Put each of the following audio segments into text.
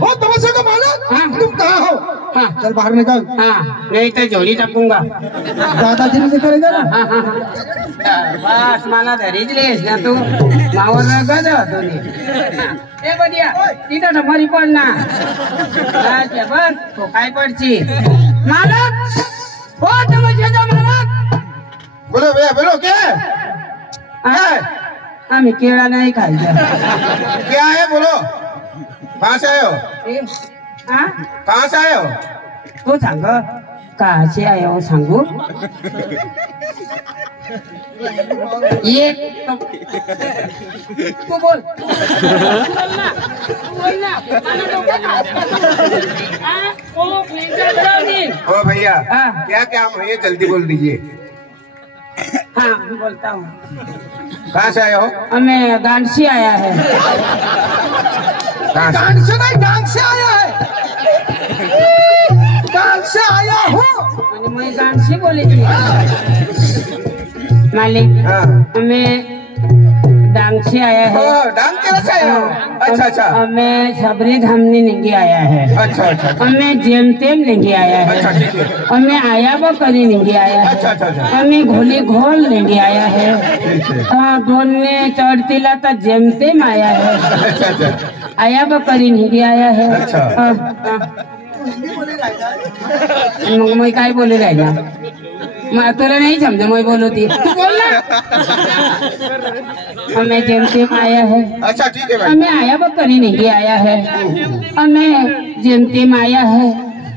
हो तमाशा का मालक, तुम कहाँ हो? चल बाहर निकल। नहीं तो जोड़ी टाकूंगा। दादाजी से करेगा ना? बस मला धरीच लेस ना तू मावर न गज दोन्ही ए बदिया तिथं मरी पड ना बस तो काय पडची मालक हो तमाशाचा मालक। बोलो भैया बोलो क्या है? आम्ही केळा नाही खायचा। क्या है बोलो? कहाँ से आए हो? कहाँ से आए हो? तू सांग कहाचे आए हो सांगू ये तू बोल ओ भैया क्या क्या हम ये जल्दी बोल दीजिए। हाँ बोलता हूँ। कहाँ से आए हो? हमें गांड से आया है। गांड से नहीं, गांड से आया है। गांड से आया हूँ। मैं गांड से बोली थी मालिक। हमें डांग से आया है। डांग के से आया हो? अच्छा अच्छा। हमें सबरी धामनी नहीं आया है। अच्छा अच्छा। हमें जेम तेम नहीं आया है। अच्छा ठीक है। हमें आया वो करी नहीं आया है। अच्छा अच्छा। हमें घोली घोल नहीं आया है। हाँ डोल में चढ़तीला तो जेम तेम आया है। अच्छा अच्छा। आया वो करी नहीं आया है। अच्छा। मैं काय बोले राहिला मैं तुला नहीं समझे मैं बोलो थी तू बोल ना। हमें जेम तेम आया है। अच्छा ठीक है भाई। हमें आया वो करी नहीं आया है। हमें जेम तेम आया है।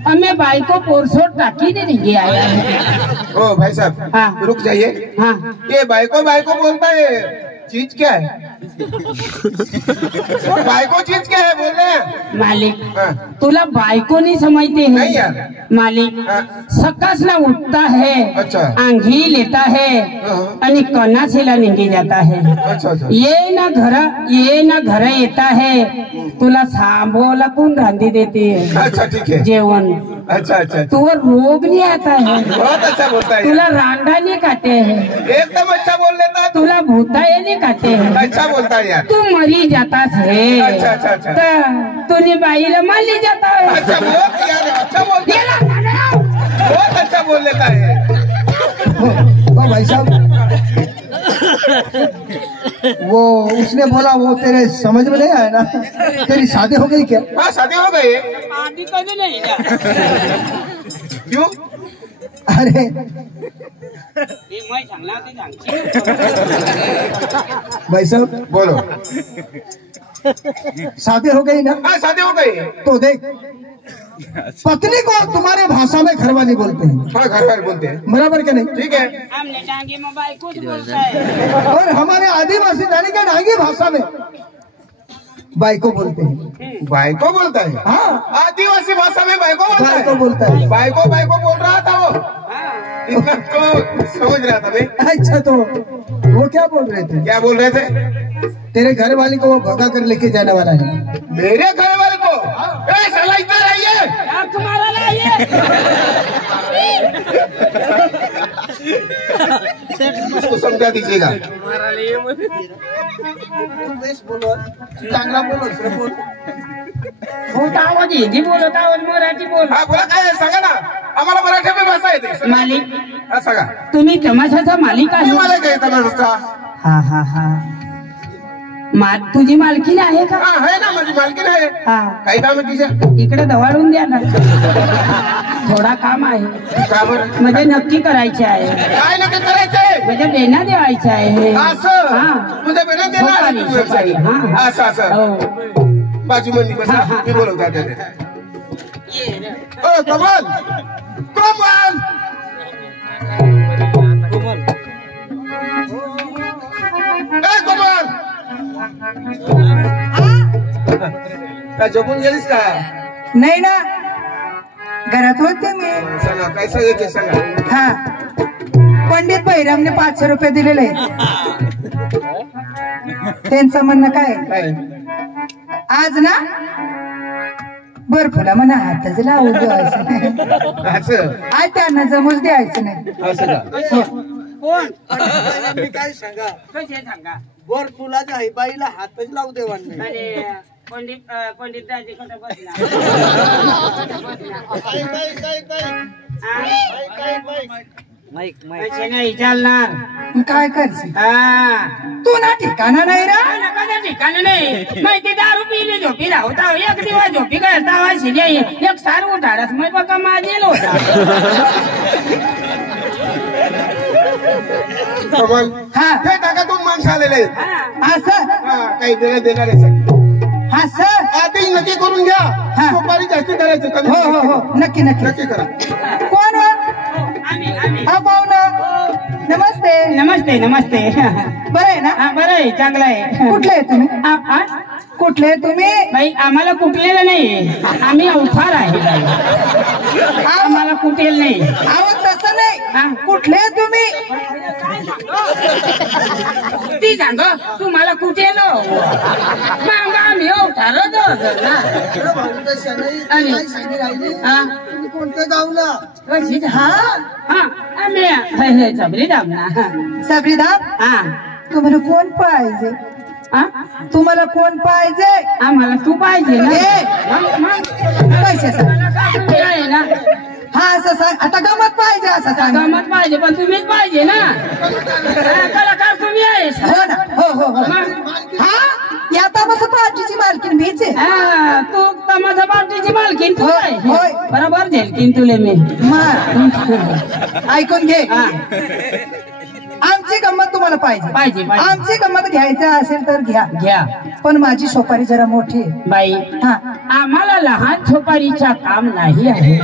हमें बाई को पोरसोट टाकी नहीं आया है। ओ भाई साहब हाँ। रुक जाइए। हाँ ये बाइको बोलता है चीज क्या है? बाइको चीज क्या है बोल रहे हैं? मालिक तुला बायको नहीं समझते नहीं हैं यार। मालिक सकस ना उठता है। अच्छा। आंधी लेता है आणि कना से ला निघी जाता है। अच्छा अच्छा। ये ना घर येता है तुला सांभोला कोण रांधी देते है अच्छा ठीक है। जेवण। अच्छा अच्छा। तुला रोग नहीं आता है। बहुत अच्छा बोलता है। तुला रांडा नहीं काटे है। एकदम अच्छा बोल लेता है। तुला भूताए नहीं काटे है। अच्छा बोलता है यार। तू मरी जातास है। अच्छा अच्छा अच्छा। तूने बाईला मारली जाता है। अच्छा बहुत यार अच्छा बोलता है। बहुत अच्छा बोल लेता है। ओ भाई साहब वो उसने बोला वो तेरे समझ में नहीं आया ना? तेरी शादी हो गई क्या? हाँ शादी हो गई। शादी कभी नहीं क्यों? अरे मैं सांगला ते सांगते भाई साहब बोलो। शादी हो गई ना? हाँ शादी हो गई। तो देख पत्नी को तुम्हारे भाषा में घरवाली बोलते हैं। हाँ घर वाले बोलते हैं। बराबर के नहीं? ठीक है। हमने डांगे में बाई कुछ बोलता है। और हमारे आदिवासी जाने के डांगी भाषा में बाइको बोलते हैं। बाइको बोलता है? हाँ आदिवासी भाषा में बाइको बोलता है। बाइको बोलता है। बाइको बोल रहा था वो। इतना तो समझ रहा था मैं। अच्छा तो वो क्या बोल रहे थे? क्या बोल रहे थे? तेरे घर वाली को वो भगा कर लेके जाने वाला है। मेरे घर वाले को? ए साला इधर आइए। आप तुम्हारा लाइए। उसको समझा दीजिएगा। चांगला बोलो खोटा आवाज हिंदी बोलत आवाज मराठी बोल। हा बोला काय सांगा ना आम्हाला मराठी में भाषा येते। मालिक हा सांगा। तुम्ही तमाशाचा मालिक आहे? मला काय तमाशाचा? हा हा हा तुझी मालकीण आहे का? हा आहे ना माझी मालकीण आहे। हा काही काम आहे तिच्या? इकडे दवाडून द्या ना थोडा काम आहे। का बरं? म्हणजे नक्की करायचे आहे। काय नक्की करायचंय? म्हणजे बेना द्यायच्या आहे। असं हा म्हणजे बेना देणार सोपारी, हा. असं असं हो बाजूमध्ये बसा मी बोलवता त्याने। ओ कमल कमल ए कमल काय झोपून गेलीस का? नाही ना घरात होते मी। सांगा काय सांगायचे सांगा। हा पंडित बैरामने 500 रुपये दिलेले आहेत। त्यांचं म्हणणं काय काय? आज ना बर्फुला म्हणा हातच लावून द्यायचं नाही। असं आज त्यांना जमूच द्यायचं नाही। असं का? कोण मी काय सांगा कसे सांगा वर फुलाच्या आहे बाईला हातच लावू देवा नाही। आणि पंडित दाजी कुठं बसला पैसे नाही चालणार. काय करशील हा तू ना ठिकाणा नाही रा कशा ठिकाणी नाही माहिती दारू पिली झोपी राहता एक दिवस झोपी करता वाशी एक सार उठाडस मग बघा माझी होता. हा ते टाकातून माणसं आलेले आहेत. असं काही देणार आहे हा सर आधी नक्की करून घ्या. सुपारी जास्ती करायचं कमी हो हो हो नक्की नक्की नक्की करा. कोण हा पाहुणा नमस्ते नमस्ते नमस्ते. बरं आहे ना हा बरं आहे चांगलं आहे. कुठले आहे तुम्ही कुठले तुम्ही बाई आम्हाला कुठलेलं नाही आम्ही अवठार आहे बाई आम्हाला कुठेल नाही. अहो तसं नाही कुठले तुम्ही ती सांग तू मला कुठेल मग आम्ही अवठारच होतो ना. कोणत्या गावला हा हा आम्ही सबरीधाम ना. सबरीधाम हा तुम्हाला कोण पाहिजे तुम्हाला कोण पाहिजे आम्हाला तू पाहिजे ना. कशासाठी आहे ना हा असं सांग आता गमत पाहिजे असं सांग गमत पाहिजे पण तुम्हीच पाहिजे ना. कलाकार तुम्ही आहेस. हो ना हो हो हो हा या तमाशा पार्टीची मालकीन मीच आहे. हा तू तमाशा पार्टीची मालकीन तू होय, आहे. होय. बरोबर झेलकीन तुले मी. ऐकून घे हा आमची गंमत तुम्हाला पाहिजे पाहिजे पाहिजे आमची गंमत घ्यायचं असेल तर घ्या घ्या पण माझी सोपारी जरा मोठी आहे. बाई हा आम्हाला लहान सोपारीचं काम नाही आहे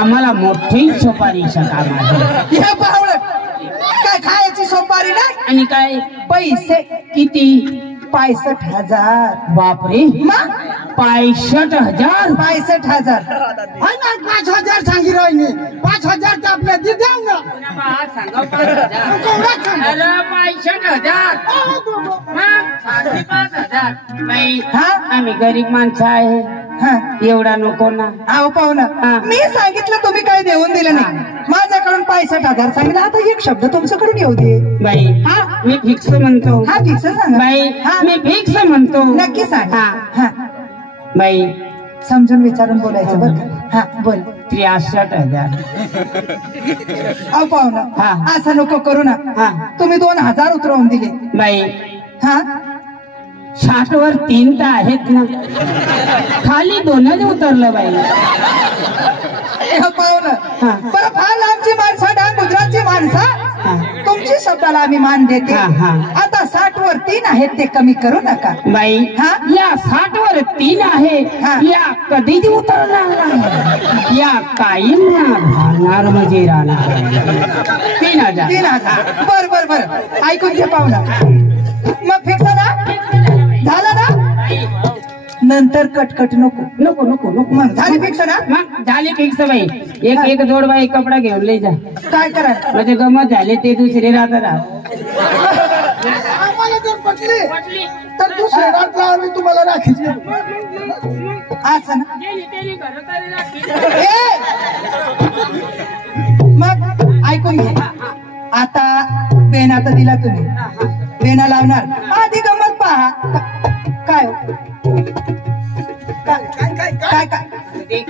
आम्हाला मोठी सोपारीचं काम आहे. हे पाहुणं काय खायची सोपारी नाही आणि काय पैसे किती 65,000 बापरे मग 65,000 65,000 5,000 सांगी राहिली 5,000 तर आपल्या दे द्या ना. सांगा 5,000 अरे 65,000 65,000 बाई हा आम्ही गरीब माणसं आहे हा एवढा नको ना. अहो पाहुणं हा. मी सांगितलं तुम्ही काय देऊन दिलं नाही माझ्याकडून 65,000 सांगितलं आता एक शब्द तुमच्याकडून येऊ दे. बाई हा मी फिक्स म्हणतो. हा फिक्स सांगा बाई हा मी फिक्स म्हणतो. नक्की सांग हा हा बाई समजून विचारून बोलायचं बरं का? हा बोल 63,000 अहो पाहुणं हा. असं नको करू ना हा. तुम्ही 2,000 उतरवून दिले बाई हा 60 वर 3 तर आहेत ना खाली 2च उतरलं बाई. हे पाहुणं हा. बरं फार लांबची माणसं डांग गुजरातची माणसं हा. तुमची शब्दाला आम्ही मान देते हा, हा. आता 60 वर 3 आहेत ते कमी करू नका. बाई हा. या 60 वर 3 आहे हा. या कधीच उतरणार नाही या कायम राहणार म्हणजे राहणार 3,000 3,000 बर बर बर ऐकून घे पाहुणा मग फिक्स ना झालं ना नंतर कटकट नको नको नको नको मग झाली फिक्स ना मग झाली फिक्स बाई एक जोड बाई कपडा घेऊन लई जा काय करायचं म्हणजे गमत झाले ते दुसरे राहतात. आम्हाला जर पटली तर दुसऱ्या रातला आम्ही तुम्हाला राखीची असं ना ए! मग ऐकून घे आता बेना तर दिला तुम्ही बेना लावणार आधी गमत पहा काय काय काय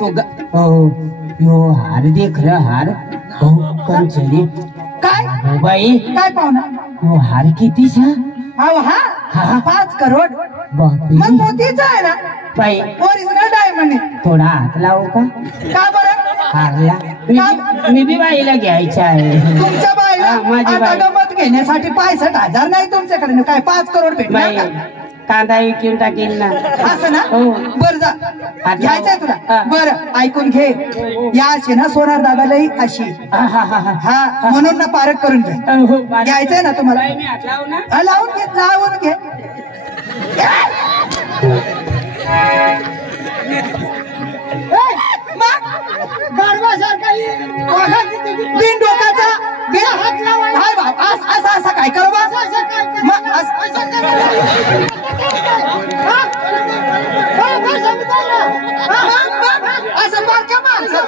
तो यो हार देख र हार हो कंचली काय हो बाई काय पाहुणा यो हार कितीचा अहो हा हा. 5 करोड बापरे मग मोतीचा आहे ना बाई ओरिजिनल डायमंड आहे. थोडा हात लावू का का बरं हारला मी बी बाईला घ्यायचं आहे. तुमच्या बाईला हा, माझी आता बाई. गमत घेण्यासाठी 65,000 नाही तुमच्याकडे काय 5 करोड भेटणार बाई का? कांदा विकून टाकीन ना. असं ना हो. बर जा घ्यायचंय तुला हा. बरं ऐकून घे या अशी ना सोनार दादालाही अशी हा हा हा हा हा म्हणून ना पारख करून घे हो, बाई. घ्यायचंय ना तुम्हाला बाई, मी हात लावू ना हा, लावून घे लावून घे बिन डोकाचा बिन हात लावायचा असं असं काय करू बा मग असं बारक्या माणसं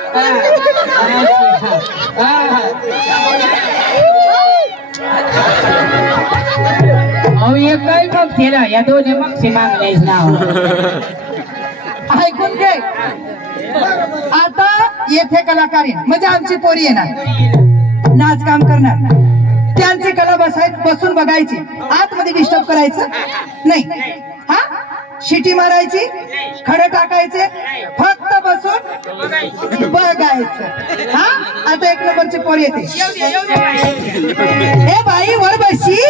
अहो एक काही मग केलं या दोन्ही मग मागण्याच नाव ऐकून घे. आता येथे कलाकार आहे म्हणजे आमची पोरी येणार नाच काम करणार त्यांची कला बसून बघायची आतमध्ये डिस्टर्ब करायचं नाही हा शिटी मारायची खडे टाकायचे फक्त बसून बघायचं हा. आता 1 नंबरची पोरी येते. ए बाई वर बशी.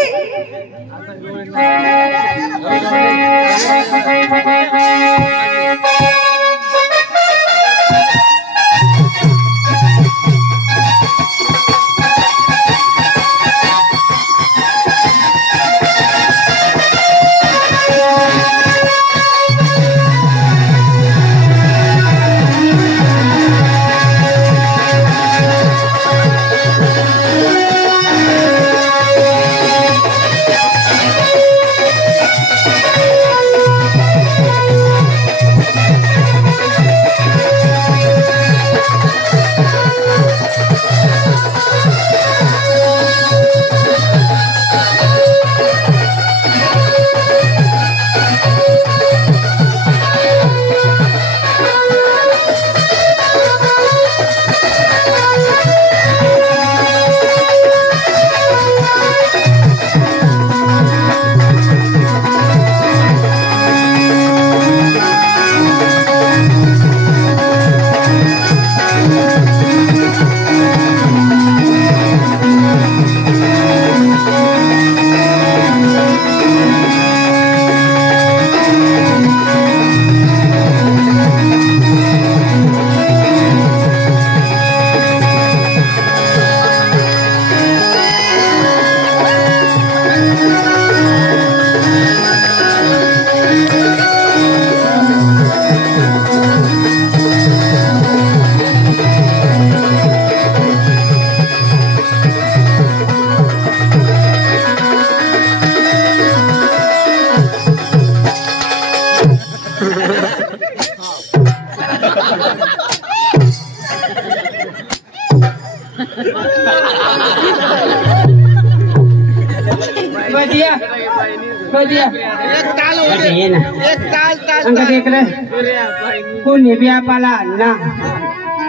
कोणी बी आपला ना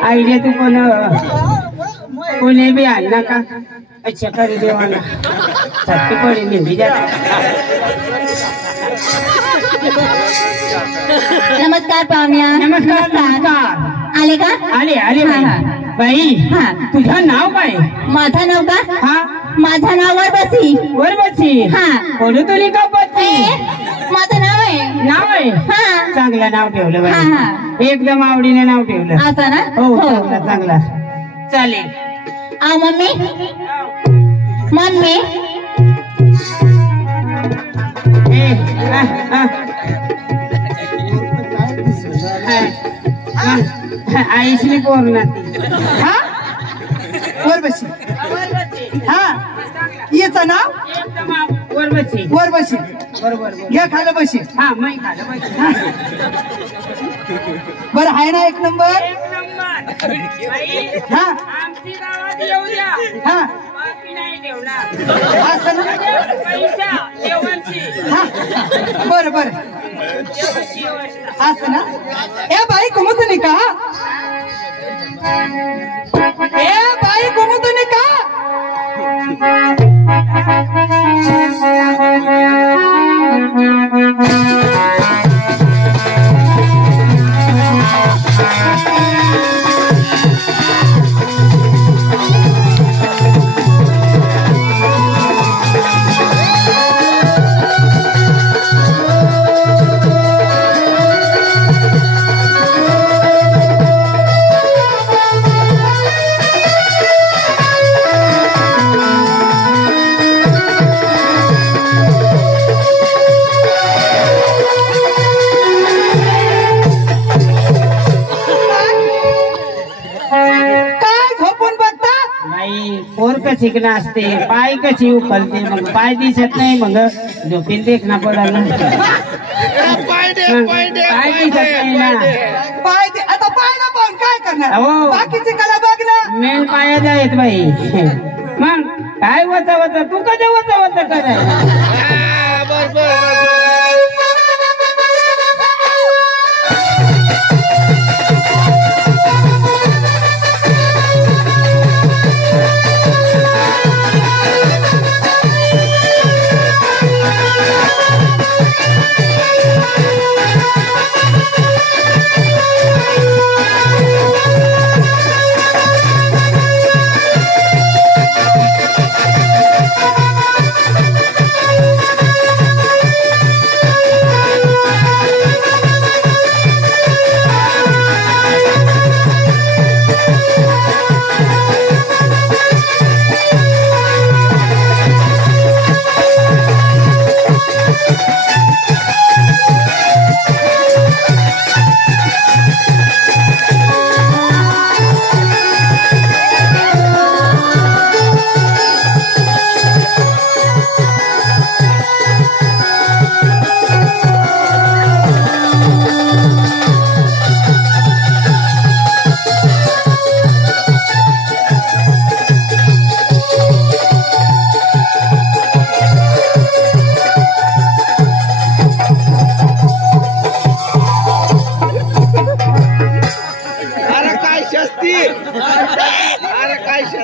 आईले तू कोणी बी आणला का अच्छा करी देवाला छत्ती पडी मेहंदी जाते. नमस्कार पाहुण्या. नमस्कार नमस्कार. आले का? आले आले बाई. तुझं नाव काय? माझं नाव का? हा माझं नाव वरबसी. वरबसी. हा बोलू तुली का बच्ची? माझं नाव आहे. नाव आहे हा चांगलं नाव ठेवलं हा, बाई एकदम आवडीने नाव ठेवलं. असं ना? हो चांगलं चांगला चालेल. आ मम्मी मम्मी आईशनी पोरना ती हा वर बशी. हा याचं नाव वरबसी. वर बशी. बरोबर घ्या खाली बशी. हा मी खालं पाहिजे. बरं आहे ना 1 नंबर. हा आमची गावात येऊ द्या हा बाकी नाही ठेवणार असं ना. पैसा जेवणची हा बरं बरं असं ना. ए बाई कुमुत नाही का? ए बाई कुमुत नाही का? शिकणं असते पाय कशी उकलते मग पाय दिसत नाही मग झोपील देखना पडायला पाय दिसत नाही ना. पाय आता पायला पाहून काय करणार? हो. बाकीची कला बघ ना. मेन पायाच आहेत बाई. मग काय वचा वचा तू कधी वचा वचा करायला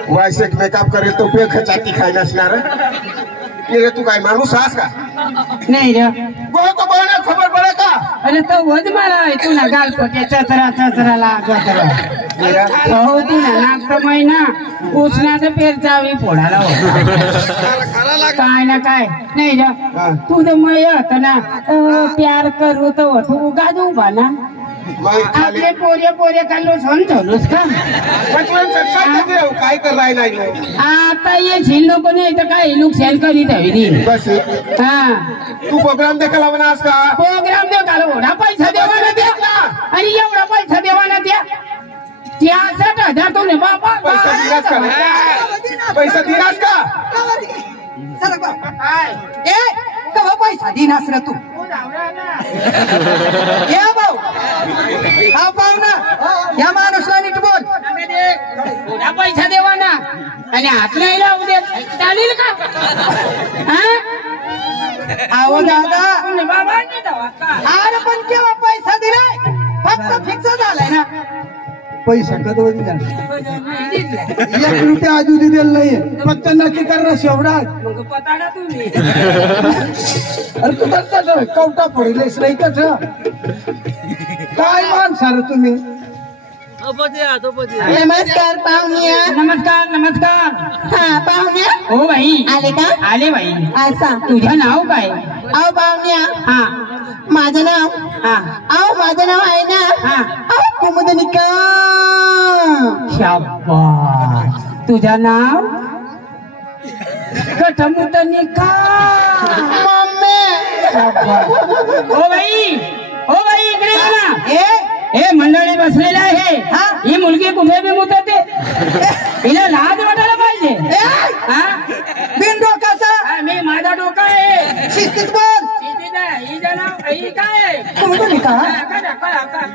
वायसेक मेकअप करेल तो पे खचाती खाई नसणार रे तू काय माणूस आस का नाही रे कोण तो कोण खबर पडे का अरे तो वध मला तू ना गाल पटे चचरा चचरा लागत हो तू ना नागत महिना उष्णाचं पेर चावी फोडायला काय ना काय नाही रे तू तर मय होत ना प्यार करू तर तू गाजू उभा ना आपले पोरे पोरे काय लोसन ठेवलोस का काय कर नाही आता ये झील नको नाही तर काय नुकसान करीत हवी बस हा तू प्रोग्राम देखायला म्हणास का प्रोग्राम देखायला एवढा पैसा देवाना द्या आणि एवढा पैसा देवाना द्या 63,000 तुने बाबा पैसा दिलास का पैसा दिलास का ए कवा पैसा दिनास रे तू या भाऊ हा पाहुणा या माणूसला नीट बोल थोडा पैसा देवा ना आणि हात नाही लावू दे चालेल का अहो दादा बाबा अरे पण केव्हा पैसा दिलाय फक्त फिक्स झालाय ना पैसा कधी दिला 1 रुपया अजून दिलेला नाहीये फक्त नक्की कर शेवडा मग पताडा तुम्ही अरे तू कसं कवटा फोडलेस नाही कसं काय माणसार तुम्ही नमस्कार पाहुण्या नमस्कार नमस्कार हा पाहुण्या हो बाई आले का आले बाई असा तुझं नाव काय अहो पाहुण्या हा माझं नाव हा अहो माझं नाव आहे ना हा अहो कुमुदनिका शाबास तुझं नाव कटमुतनिका मम्मी ओ बाई इकडे ये ना हे मंडळी बसलेले आहे ही मुलगी कुठे बी मुतते हिला लाज वाटायला पाहिजे हा बिन डोकाचा मी माझा डोका आहे शिस्तीत बोल ही जनाव ही काय आहे कुमुदनिका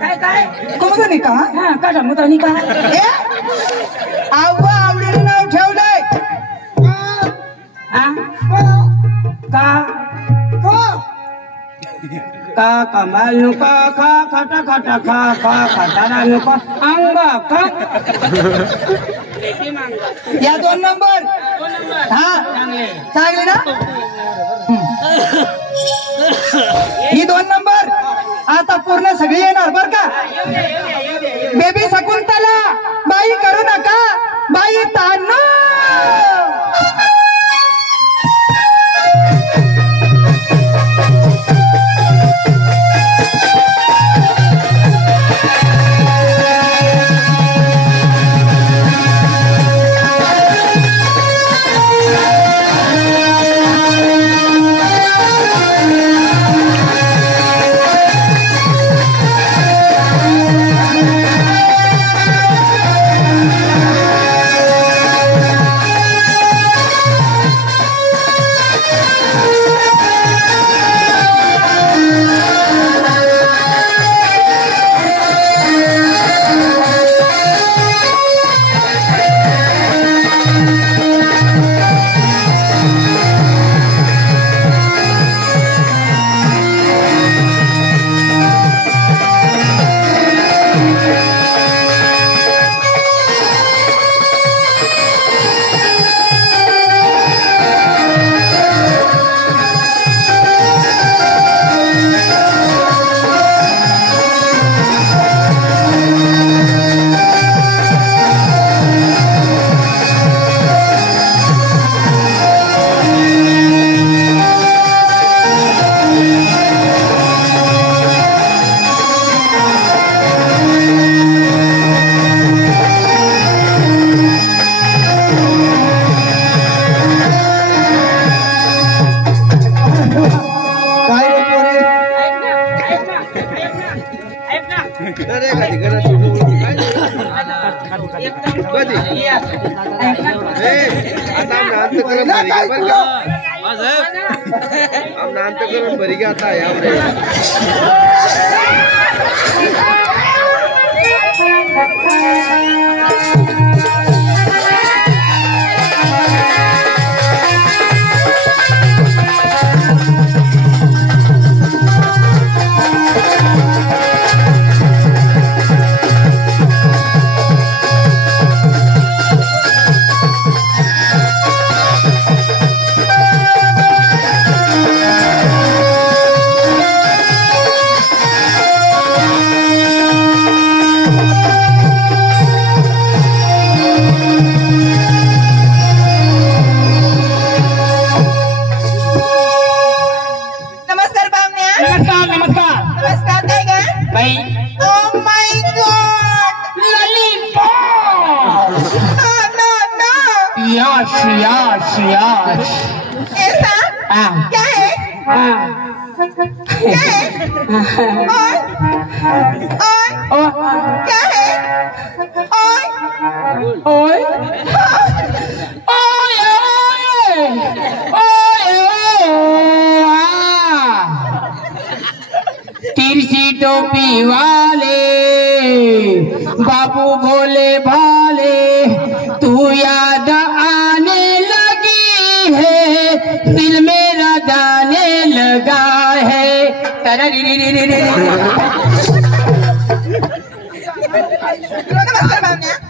काय काय कुमुदनिका हा कटमुतनिका अव्वा आवडीने नाव ठेवलंय का कमाल नुका खा खटा खटा खा खा खटारा नुका अंग का या 2 नंबर हा चांगले ना ही 2 नंबर आता पूर्ण सगळी येणार बर का बेबी शकुंतला बाई करू नका बाई तानो बरी का आता यावर क्या है? क्या है? और क्या है? तिरछी टोपी वाले बाबू भोले भाले तू याद आने लगी है दिल मेरा जाने लगा है।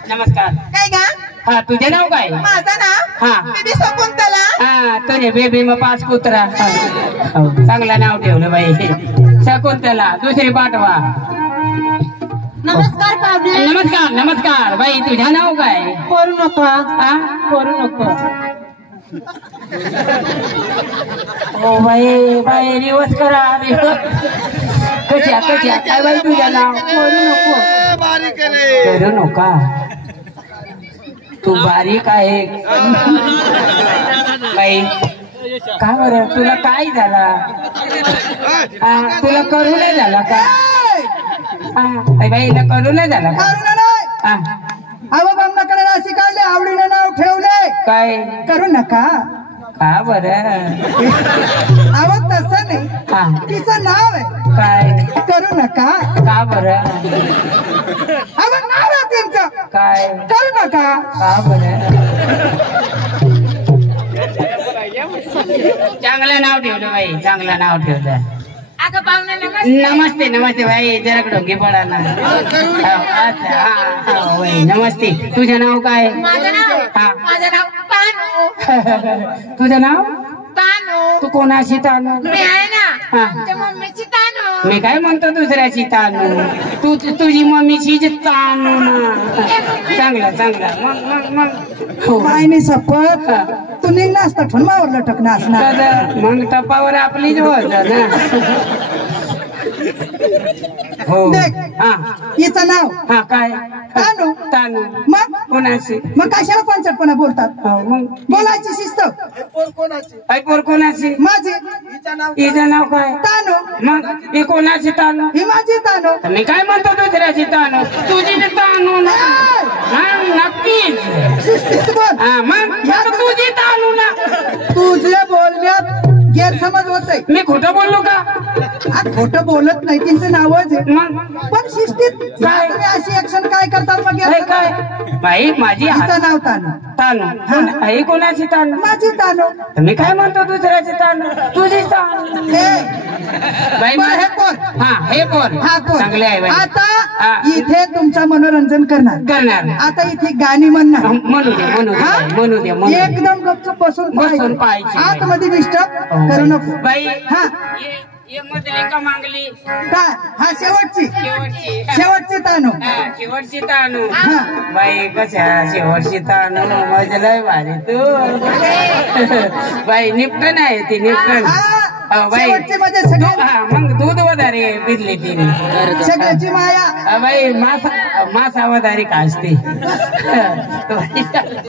नमस्कार काय गा हा तुझे नाव काय? माझं नाव हा बेबी शकुंतला. हा तुझे बेबी मग 5 कुत्रा चांगलं नाव ठेवलं बाई शकुंतला. दुसरी पाठवा. नमस्कार पाहुणे. नमस्कार नमस्कार बाई तुझ्या नाव काय? करू नको हा करू नको. हो बाई बाई रिवर्स करा कशा कशा काय बाई तुझ्या नाव? करू नको करू नका तू बारीक आहे बाई. का बरं तुला काय झाला? तुला करू नाही झाला का? बाईला करू नाही झाला का? अहो बामणाकडे राशी काढले आवडीने नाव ठेवले काय करू नका. का बरं? अहो तसं नाही तिचं नाव आहे काय करू नका. का बरं? अहो नाव आहे त्यांचं काय करू नका. का बरं? चांगलं नाव ठेवलं बाई चांगलं नाव ठेवलं. नमस्ते नमस्ते भाई जरा डोंगी पडा ना. अच्छा हा बाई नमस्ते. तुझं नाव काय? माझं नाव पानू. तुझं नाव तानू. तू कोणाशी तानू? मी आहे ना हा. आमच्या मम्मीची तानू. मी काय म्हणतो दुसऱ्याची तानू तुझी मम्मीची तानू ना. चांगला चांगला मग मग मग हो. मायने सपत तू निघणं असता ठेवून मावर लटकणं असणार. मग टपावर आपलीच वज ना. हो देख हा हिचं नाव हा काय तानू. तानू मग कोणाची? मग कशाला पंचटपणा बोलतात? हो मग बोलायची शिस्त. ऐकवर कोणाची? माझी हिचं नाव काय? तानू. मग ही कोणाची तानू? ही माझी तानू. तर मी काय म्हणतो दुसऱ्याची तानू तुझी तानू ना. हा नक्कीच शिस्तीत बोल. हा मग तुझी तानू ना. तुझ्या बोलण्यात गैरसमज होतय. मी खोटं बोललो का? खोटं बोलत नाही तिचं नावच आहे मग पण शिस्तीत काय? तुम्ही अशी ऍक्शन काय करतात मग? हे काय बाई माझी तिचं नाव तानू. तानू ही कोणाची तानू? माझी तानू. तर मी काय म्हणतो दुसऱ्याची तानू तुझी तानू. बाई बरं, हे कोण? हा हे कोण? हा कोण? चांगले आहे बाई. आता हा. इथे तुमचं मनोरंजन करणार. आता इथे गाणी म्हणणार. म्हणू दे म्हणू दे हा? बाई, म्हणू दे म्हणू दे. एकदम गपचूप बसून बसून पाहायची. आतमध्ये डिस्टर्ब करू नको. बाई हा ये मधली का मागली काय? हा शेवटची शेवटची शेवटची तानू. हा, शेवटची तानू. हा. बाई कशा शेवटची तानू मजलय भारी तू. बाई निपटन आहे ती निपटन. हा, बाई शेवटची म्हणजे सगळ्या हा मग दूध वधारे पिरली तिने. सगळ्याची माया. बाई मासा वधारे काचते.